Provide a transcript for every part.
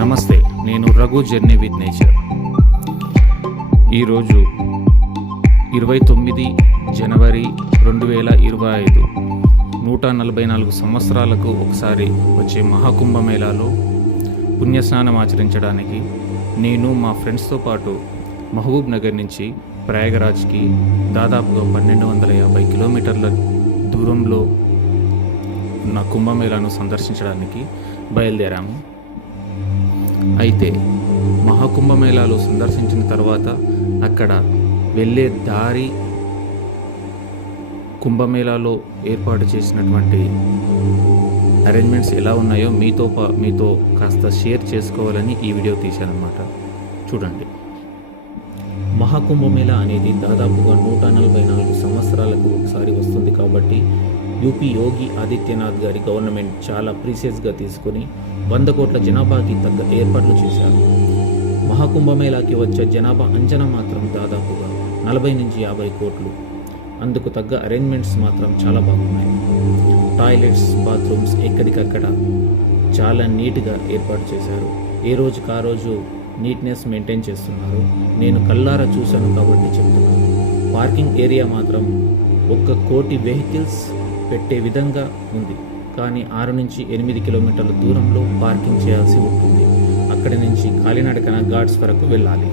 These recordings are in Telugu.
నమస్తే నేను రఘు జర్నీ విత్ నేచర్. ఈరోజు ఇరవై తొమ్మిది జనవరి రెండు వేల ఇరవై ఐదు నూట నలభై నాలుగు సంవత్సరాలకు ఒకసారి వచ్చే మహాకుంభమేళాలో పుణ్యస్నానం ఆచరించడానికి నేను మా ఫ్రెండ్స్తో పాటు మహబూబ్ నగర్ నుంచి ప్రయాగరాజ్కి దాదాపుగా పన్నెండు వందల యాభై కిలోమీటర్ల దూరంలో ఉన్న కుంభమేళాను సందర్శించడానికి బయలుదేరాము. అయితే మహాకుంభమేళాలు సందర్శించిన తర్వాత అక్కడ వెళ్ళే దారి కుంభమేళాలో ఏర్పాటు చేసినటువంటి అరేంజ్మెంట్స్ ఎలా ఉన్నాయో మీతో పా- మీతో కాస్త షేర్ చేసుకోవాలని ఈ వీడియో తీశానమాట చూడండి. మహాకుంభమేళ అనేది దాదాపుగా నూట నలభై నాలుగు సంవత్సరాలకు ఒకసారి వస్తుంది కాబట్టి యూపీ యోగి ఆదిత్యనాథ్ గారి గవర్నమెంట్ చాలా ప్రీసియస్గా తీసుకొని వంద కోట్ల జనాభాకి తగ్గ ఏర్పాట్లు చేశారు. మహాకుంభమేళాకి వచ్చే జనాభా అంచనా మాత్రం దాదాపుగా నలభై నుంచి యాభై కోట్లు. అందుకు తగ్గ అరేంజ్మెంట్స్ మాత్రం చాలా బాగున్నాయి. టాయిలెట్స్ బాత్రూమ్స్ ఎక్కడికక్కడ చాలా నీట్గా ఏర్పాటు చేశారు. ఏ రోజుకి ఆ రోజు నీట్నెస్ మెయింటైన్ చేస్తున్నారు. నేను కల్లారా చూశాను కాబట్టి చెప్తున్నాను. పార్కింగ్ ఏరియా మాత్రం ఒక్క కోటి వెహికల్స్ పెట్టే విధంగా ఉంది. కానీ ఆరు నుంచి ఎనిమిది కిలోమీటర్ల దూరంలో పార్కింగ్ చేయాల్సి ఉంటుంది. అక్కడి నుంచి కాలినడకన ఘాట్స్ వరకు వెళ్ళాలి.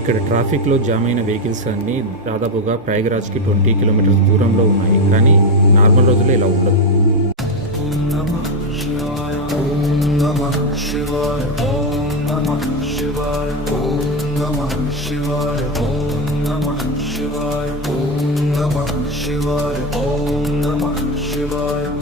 ఇక్కడ ట్రాఫిక్లో జామ్ అయిన వెహికల్స్ అన్నీ దాదాపుగా ప్రయాగరాజ్కి ట్వంటీ కిలోమీటర్స్ దూరంలో ఉన్నాయి. కానీ నార్మల్ రోజుల్లో ఇలా ఉండదు శివాయ ఓం Om శివాయ ఓం Om శివాయ Shivaya Om Namah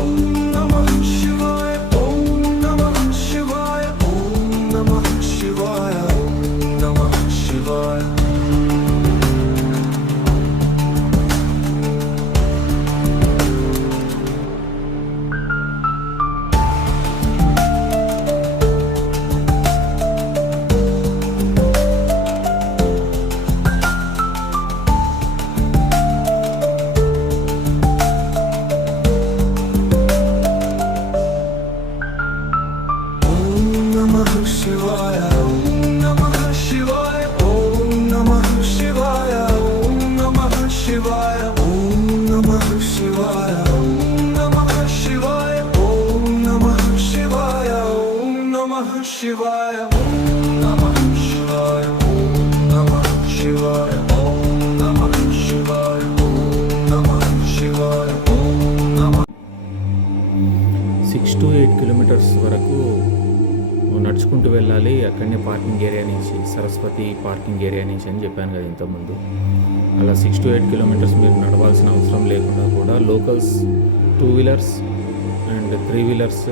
parking area నుంచి సరస్వతి పార్కింగ్ ఏరియా నుంచి అని చెప్పాను కదా ఇంతకుముందు. అలా సిక్స్ టు ఎయిట్ కిలోమీటర్స్ మీరు నడవాల్సిన అవసరం లేకుండా కూడా locals two wheelers and three wheelers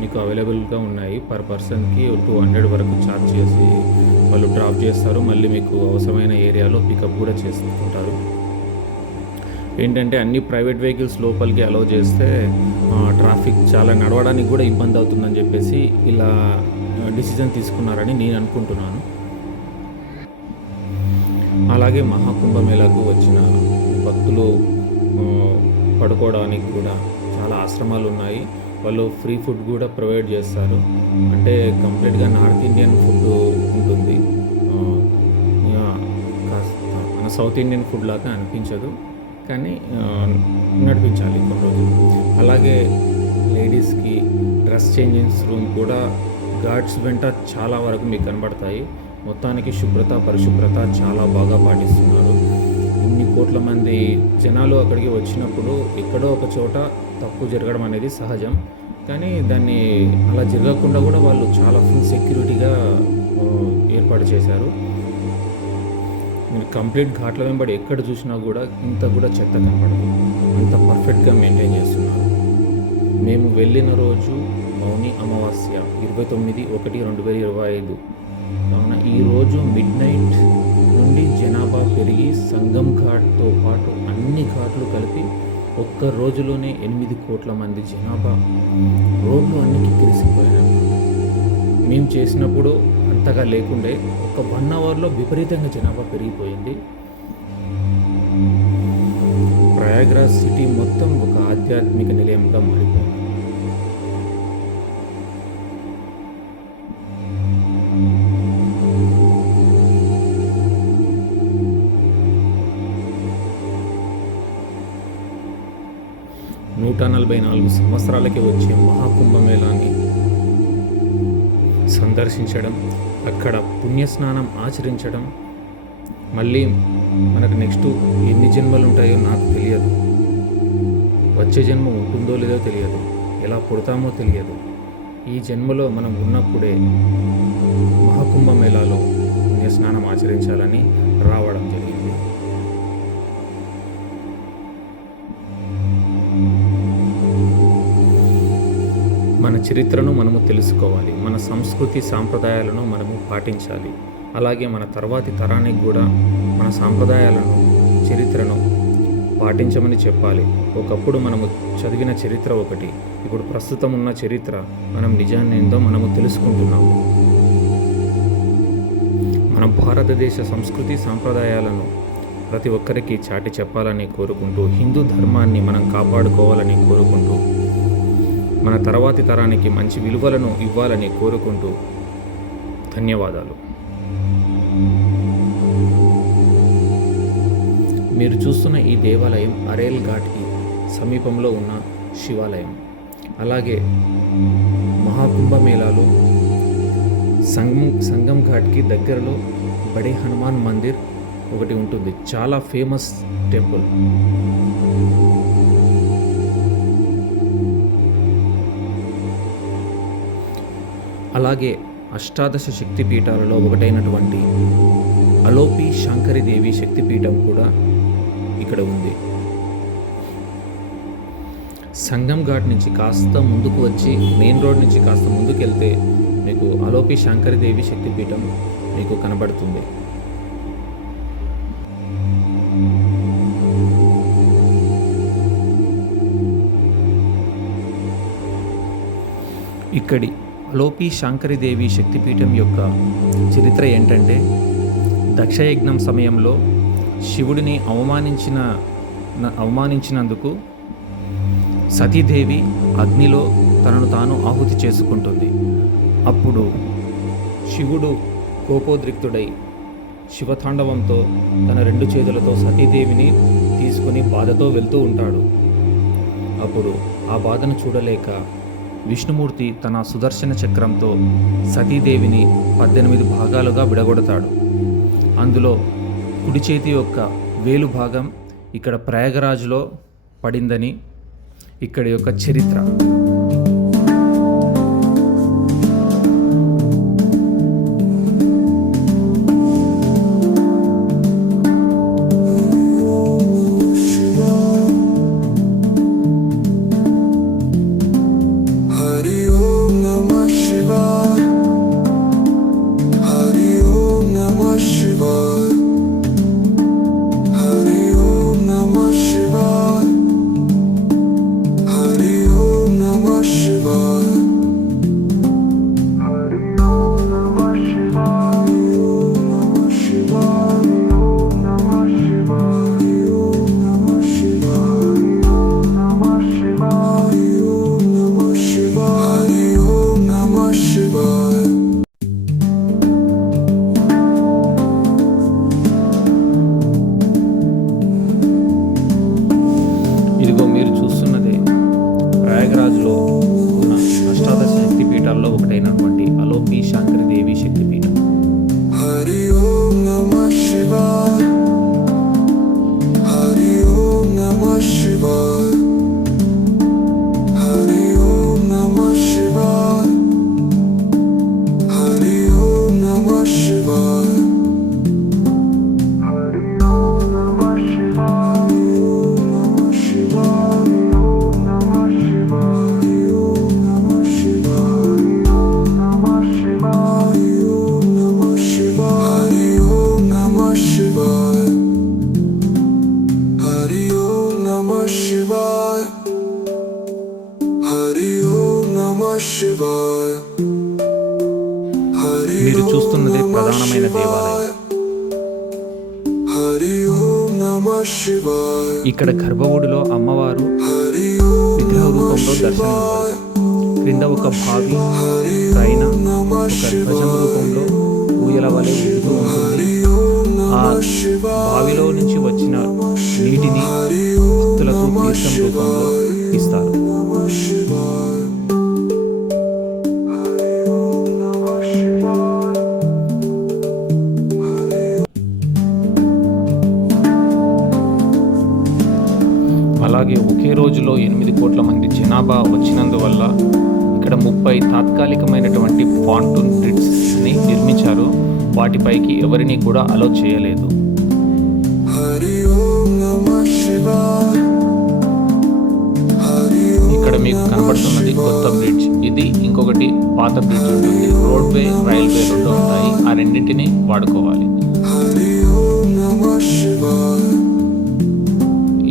మీకు అవైలబుల్గా ఉన్నాయి. పర్ పర్సన్కి టూ హండ్రెడ్ వరకు ఛార్జ్ చేసి వాళ్ళు డ్రాప్ చేస్తారు. మళ్ళీ మీకు అవసరమైన ఏరియాలో పికప్ కూడా చేసుకుంటారు. ఏంటంటే అన్ని ప్రైవేట్ వెహికల్స్ లోపలికి అలౌ చేస్తే ట్రాఫిక్ చాలా నడవడానికి కూడా ఇబ్బంది అవుతుందని చెప్పేసి ఇలా డిసిజన్ తీసుకున్నారని నేను అనుకుంటున్నాను. అలాగే మహాకుంభమేళాకు వచ్చిన భక్తులు పడుకోవడానికి కూడా చాలా ఆశ్రమాలు ఉన్నాయి. వాళ్ళు ఫ్రీ ఫుడ్ కూడా ప్రొవైడ్ చేస్తారు. అంటే కంప్లీట్గా నార్త్ ఇండియన్ ఫుడ్ ఉంటుంది. మన సౌత్ ఇండియన్ ఫుడ్ లాగా అనిపించదు. కానీ నడిపించాలి కొన్ని రోజులు. అలాగే లేడీస్కి డ్రెస్ చేంజింగ్స్ రూమ్ కూడా ఘాట్స్ వెంట చాలా వరకు మీకు కనబడతాయి. మొత్తానికి శుభ్రత పరిశుభ్రత చాలా బాగా పాటిస్తున్నారు. ఇన్ని కోట్ల మంది జనాలు అక్కడికి వచ్చినప్పుడు ఎక్కడో ఒక చోట తప్పు జరగడం అనేది సహజం. కానీ దాన్ని అలా జరగకుండా కూడా వాళ్ళు చాలా ఫుల్ సెక్యూరిటీగా ఏర్పాటు చేశారు. మీరు కంప్లీట్ ఘాట్ల వెంబడి ఎక్కడ చూసినా కూడా ఇంత కూడా చెత్త కనపడదు. అంత పర్ఫెక్ట్గా మెయింటైన్ చేస్తున్నారు. మేము వెళ్ళిన రోజు మౌని అమావాస్య ఇరవై తొమ్మిది ఒకటి రెండు వేల ఇరవై ఐదు. కావున ఈరోజు మిడ్ నైట్ నుండి జనాభా పెరిగి సంగం ఘాట్తో పాటు అన్ని ఘాట్లు కలిపి ఒక్క రోజులోనే ఎనిమిది కోట్ల మంది జనాభా రోడ్లు అన్ని కిక్కిరిసిపోయారు మేము చేసినప్పుడు అంతగా లేకుండే ఒక వన్ అవర్లో విపరీతంగా జనాభా పెరిగిపోయింది. ప్రయాగ్రాజ్ సిటీ మొత్తం ఒక ఆధ్యాత్మిక నిలయంగా మారిపోయింది. నూట నలభై నాలుగు సంవత్సరాలకి వచ్చే మహాకుంభమేళాన్ని సందర్శించడం అక్కడ పుణ్యస్నానం ఆచరించడం మళ్ళీ మనకు నెక్స్ట్ ఎన్ని జన్మలు ఉంటాయో నాకు తెలియదు. వచ్చే జన్మ ఉంటుందో లేదో తెలియదు. ఎలా పుడతామో తెలియదు. ఈ జన్మలో మనం ఉన్నప్పుడే మహాకుంభమేళాలో పుణ్యస్నానం ఆచరించాలని రావడం చరిత్రను మనము తెలుసుకోవాలి మన సంస్కృతి సాంప్రదాయాలను మనము పాటించాలి. అలాగే మన తర్వాతి తరానికి కూడా మన సాంప్రదాయాలను చరిత్రను పాటించమని చెప్పాలి. ఒకప్పుడు మనము చదివిన చరిత్ర ఒకటి ఇప్పుడు ప్రస్తుతం ఉన్న చరిత్ర మనం నిజాన్ని ఏందో మనము తెలుసుకుంటున్నాము. మన భారతదేశ సంస్కృతి సాంప్రదాయాలను ప్రతి ఒక్కరికి చాటి చెప్పాలని కోరుకుంటూ హిందూ ధర్మాన్ని మనం కాపాడుకోవాలని కోరుకుంటూ మన తర్వాతి తరానికి మంచి విలువలను ఇవ్వాలని కోరుకుంటూ ధన్యవాదాలు. మీరు చూస్తున్న ఈ దేవాలయం అరేల్ ఘాట్కి సమీపంలో ఉన్న శివాలయం. అలాగే మహాకుంభమేళాలు సంగం సంగం ఘాట్కి దగ్గరలో బడే హనుమాన్ మందిర్ ఒకటి ఉంటుంది. చాలా ఫేమస్ టెంపుల్. అలాగే అష్టాదశ శక్తిపీఠాలలో ఒకటైనటువంటి అలోపి శంకరిదేవి శక్తిపీఠం కూడా ఇక్కడ ఉంది. సంగం ఘాట్ నుంచి కాస్త ముందుకు వచ్చి మెయిన్ రోడ్ నుంచి కాస్త ముందుకు వెళ్తే మీకు అలోపి శంకరిదేవి శక్తిపీఠం మీకు కనబడుతుంది. ఇక్కడి లోపి శాంకరిదేవి శక్తిపీఠం యొక్క చరిత్ర ఏంటంటే దక్షయజ్ఞం సమయంలో శివుడిని అవమానించిన అవమానించినందుకు సతీదేవి అగ్నిలో తనను తాను ఆహుతి చేసుకుంటుంది. అప్పుడు శివుడు కోపోద్రిక్తుడై శివతాండవంతో తన రెండు చేతులతో సతీదేవిని తీసుకుని బాధతో వెళ్తూ ఉంటాడు. అప్పుడు ఆ బాధను చూడలేక విష్ణుమూర్తి తన సుదర్శన చక్రంతో సతీదేవిని పద్దెనిమిది భాగాలుగా విడగొడతాడు. అందులో కుడి చేతి యొక్క వేలు భాగం ఇక్కడ ప్రయాగరాజులో పడిందని ఇక్కడ యొక్క చరిత్ర. 悲伤 ఇక్కడ గర్భగుడిలో అమ్మవారు విగ్రహ రూపంలో దర్శనం క్రింద ఒక భావి పైన ఒక ధ్వజం రూపంలో ఊయల వలె ఊగుతూ ఉంటుంది. ఆ బావిలో నుంచి వచ్చిన నీటిని భక్తులకు తీర్థం రూపంలో ఇస్తారు. అలాగే ఒకే రోజులో ఎనిమిది కోట్ల మంది జనాభా వచ్చినందువల్ల ఇక్కడ ముప్పై తాత్కాలికమైనటువంటి పాంటూన్ బ్రిడ్జ్ని నిర్మించారు. వాటిపైకి ఎవరిని కూడా అలో చేయలేదు. ఇక్కడ మీకు కనబడుతున్నది కొత్త బ్రిడ్జ్. ఇది ఇంకొకటి పాత బ్రిడ్జ్ ఉంటుంది. రోడ్వే రైల్వే రెండు ఉంటాయి. ఆ రెండింటిని వాడుకోవాలి.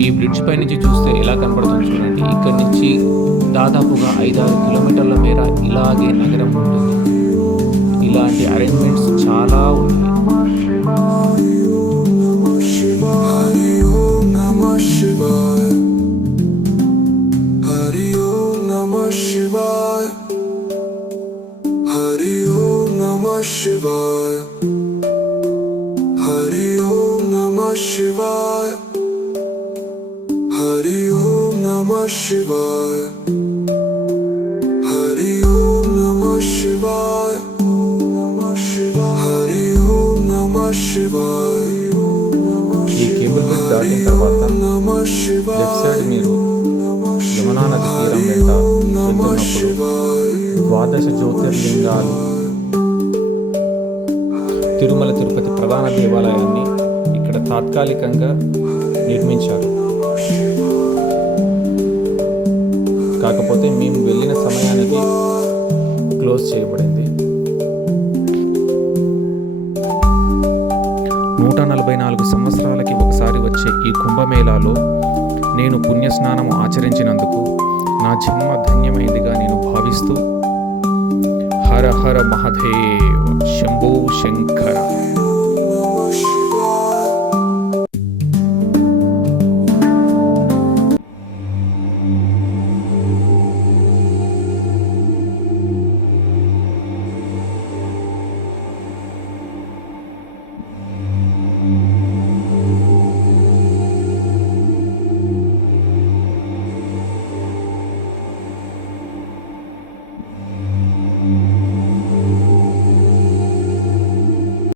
ఈ బ్రిడ్జ్ పై నుంచి చూస్తే ఎలా కనబడుతుంది చూడండి. ఇక్కడ నుంచి దాదాపుగా ఐదారు కిలోమీటర్ల మేర ఇలాగే నగరం ఉంటుంది. ఇలాంటి అరేంజ్మెంట్స్ చాలా ఉన్నాయి. Hari Om Namah Shivaya. ఈ కేబుల్ బ్రిడ్జ్ దాటిన తర్వాత Namah లెఫ్ట్ Shivaya. సైడ్ మీరు యమునా నది తీరం వెంట వెళ్తున్నప్పుడు ద్వాదశ జ్యోతిర్లింగాలు తిరుమల తిరుపతి ప్రధాన దేవాలయాన్ని ఇక్కడ తాత్కాలికంగా నిర్మించారు క్లోజ్ చేయబడింది. నూట నలభై నాలుగు సంవత్సరాలకి ఒకసారి వచ్చే ఈ కుంభమేళాలో నేను పుణ్యస్నానము ఆచరించినందుకు నా జన్మ ధన్యమైందిగా నేను భావిస్తూ హర హర మహదేవ్ శంభో శంకర.